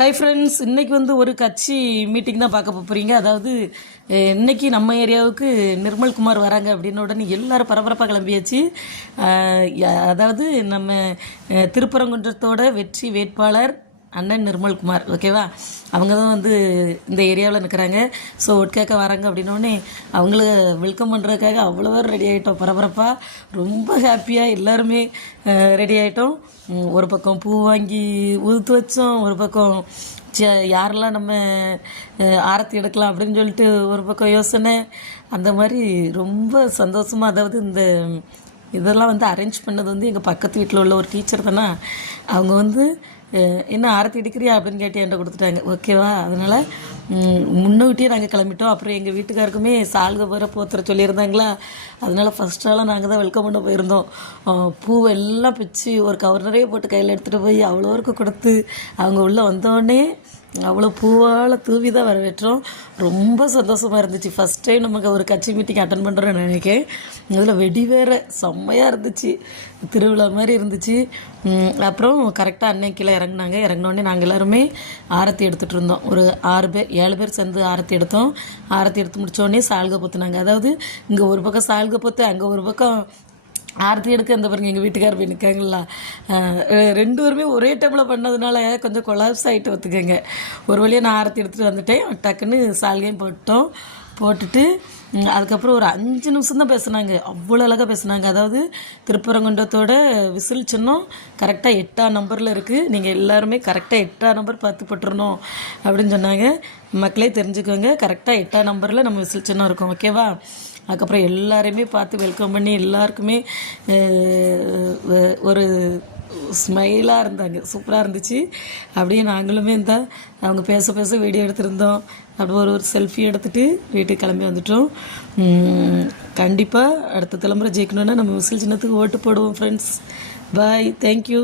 Hi friends, இன்றைக்கி ஒரு கட்சி மீட்டிங் தான் பார்க்க போகிறீங்க. அதாவது இன்றைக்கி நம்ம ஏரியாவுக்கு நிர்மல்குமார் வராங்க அப்படின்னு உடனே எல்லோரும் பரபரப்பாக கிளம்பியாச்சு. அதாவது நம்ம திருப்பரங்குன்றத்தோட வெற்றி வேட்பாளர் அண்ணன் நிர்மல்குமார், ஓகேவா? அவங்க தான் இந்த ஏரியாவில் நிற்கிறாங்க. ஸோ ஓட் கேட்க வராங்க அப்படின்னோடனே அவங்கள வெல்கம் பண்ணுறதுக்காக அவ்வளோ ரெடி ஆகிட்டோம். பரபரப்பாக ரொம்ப ஹாப்பியாக எல்லாருமே ரெடி ஆகிட்டோம். ஒரு பக்கம் பூ வாங்கி உதுத்து வச்சோம், ஒரு பக்கம் யாரெல்லாம் நம்ம ஆரத்தி எடுக்கலாம் அப்படின்னு சொல்லிட்டு ஒரு பக்கம் யோசனை. அந்த மாதிரி ரொம்ப சந்தோஷமாக, அதாவது இந்த இதெல்லாம் அரேஞ்ச் பண்ணது எங்கள் பக்கத்து வீட்டில் உள்ள ஒரு டீச்சர் தானே. அவங்க என்ன ஆரத்தி எடுக்கிறியா அப்படின்னு கேட்டு என்கிட்ட கொடுத்துட்டாங்க, ஓகேவா? அதனால் முன்னூட்டியே நாங்கள் கிளம்பிட்டோம். அப்புறம் எங்கள் வீட்டுக்காருக்குமே சால்கை வர போத்துற சொல்லியிருந்தாங்களா, அதனால் ஃபஸ்ட்டாலாம் நாங்கள் தான் வெல்கம் பண்ண போயிருந்தோம். பூவெல்லாம் பிச்சு ஒரு கவர் நிறைய போட்டு கையில் எடுத்துகிட்டு போய் அவ்வளோருக்கு கொடுத்து அவங்க உள்ளே வந்தோடனே அவ்வளோ பூவால் தூவி தான் வரவேற்றோம். ரொம்ப சந்தோஷமாக இருந்துச்சு. ஃபஸ்ட் டைம் நமக்கு ஒரு கட்சி மீட்டிங் அட்டன் பண்ணுறோன்னு நினைக்கிறேன். அதில் வெடி வேறு செம்மையாக இருந்துச்சு, திருவிழா மாதிரி இருந்துச்சு. அப்புறம் கரெக்டாக அன்னைக்கு கீழே இறங்கினாங்க. இறங்கினோடனே நாங்கள் எல்லாருமே ஆரத்தி எடுத்துகிட்டு இருந்தோம். ஒரு 7 பேர் சேர்ந்து ஆரத்தி எடுத்தோம். ஆரத்தி எடுத்து முடித்தோடனே சால்கை பொத்துனாங்க. அதாவது இங்கே ஒரு பக்கம் சால்கை பொத்து, அங்கே ஒரு பக்கம் ஆரத்தி எடுக்க அந்த பாருங்க எங்கள் வீட்டுக்காரர் போய் நிற்காங்களா. 2 பேருமே ஒரே டைமில் பண்ணதுனால கொஞ்சம் கொலாப்ஸ் ஆகிட்டு ஒத்துக்கங்க. ஒரு வழியாக நான் ஆரத்தி எடுத்துகிட்டு வந்துட்டேன். டக்குன்னு சால்கையும் போட்டுட்டு அதுக்கப்புறம் ஒரு 5 நிமிஷம் தான் பேசுனாங்க. அவ்வளோ அழகாக பேசுனாங்க. அதாவது திருப்பரங்குன்றத்தோட விசில் சின்னம் கரெக்டாக 8ஆம் நம்பரில் இருக்குது. நீங்கள் எல்லாருமே கரெக்டாக 8ஆம் நம்பர் பார்த்து போட்டுருணும் அப்படின்னு சொன்னாங்க. மக்களே தெரிஞ்சுக்கோங்க, கரெக்டாக 8ஆம் நம்பரில் நம்ம விசில் சின்னம் இருக்கும், ஓகேவா? அதுக்கப்புறம் எல்லாரையுமே பார்த்து வெல்கம் பண்ணி எல்லாருக்குமே ஒரு ஸ்மைலாக இருந்தாங்க. சூப்பராக இருந்துச்சு. அப்படியே நாங்களுமே அவங்க பேச வீடியோ எடுத்திருந்தோம். அப்படி ஒரு செல்ஃபி எடுத்துகிட்டு வீட்டுக்கு கிளம்பி வந்துட்டோம். கண்டிப்பாக அடுத்த தலைமுறை ஜெயிக்கணுன்னா நம்ம விசில் சின்னத்துக்கு ஓட்டு போடுவோம் ஃப்ரெண்ட்ஸ். பாய், தேங்க்யூ.